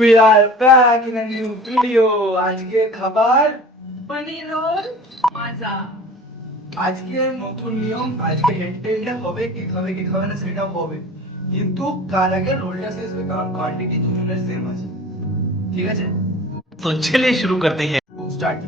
We are back in a new video. আজকে খাবার পনির role মাজা। আজকে নতুন নিয়ম, আজকে হেডটা হবে, কি খাবে না সেটাও হবে, কিন্তু তার আগে রোলটা শেষ হবে, কারণ কোয়ান্টিটি দুজনের সেম আছে। ঠিক আছে, तो चलिए शुरू करते हैं। স্টার্ট।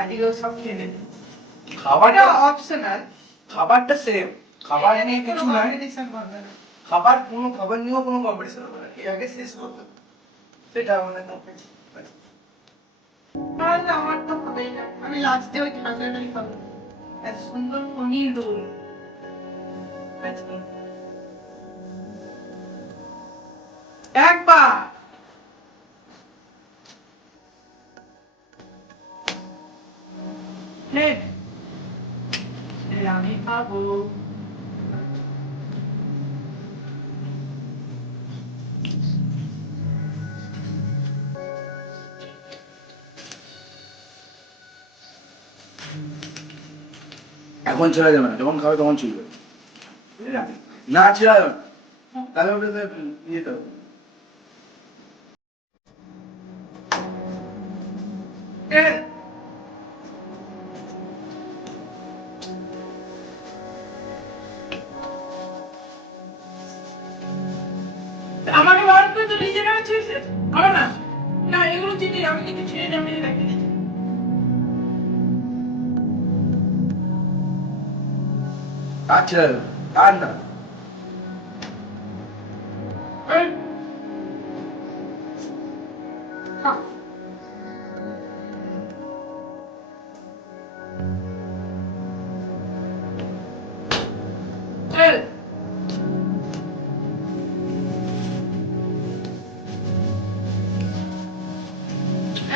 আজকে সব খেয়ে নেবে। খাবারটা অপশনাল, খাবারটা সেম, খাবার নিয়ে কিছু নাই। খাবার নিয়েও কোনো কম্পিটিশন হবে না, এর আগে শেষ করতে হবে, সেটা আমাদের কম্পিটিশন। আমার তো হবেই না, আমি লাস্টে ওই ঠান্ডাটাই খাবো। এত সুন্দর পনির রোল। একবার আমি খাবো। এখন ছেড়া যাবে না, যখন খাবে তখন ছিল না, ছেড়া যাবে না, তাহলে ওটা ইয়ে তো আমাকে বার করে তো নিজে রাখছিস হবে না। না এগুলো চিনি, আমি কিন্তু ছেড়ে যাবো রাখি। আচ্ছা আর না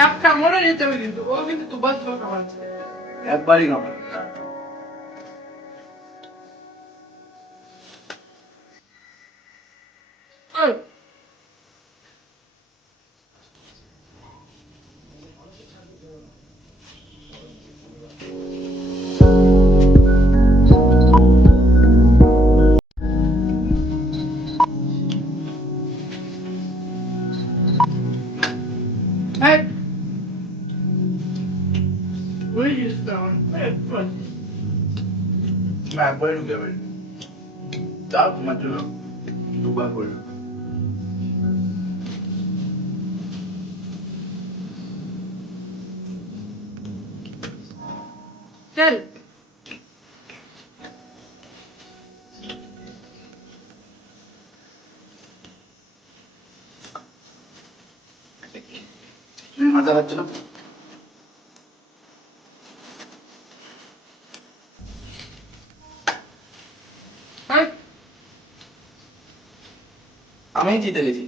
একটা মনে নিতে হবে, কিন্তু ও কিন্তু দুবার খাওয়াচ্ছে, একবারই খাবার। একবারই ঢুকে যাবে, তাও তোমার জন্য দুবার করবে। চল মজা লাগছে না? আমি জিতে গেছি।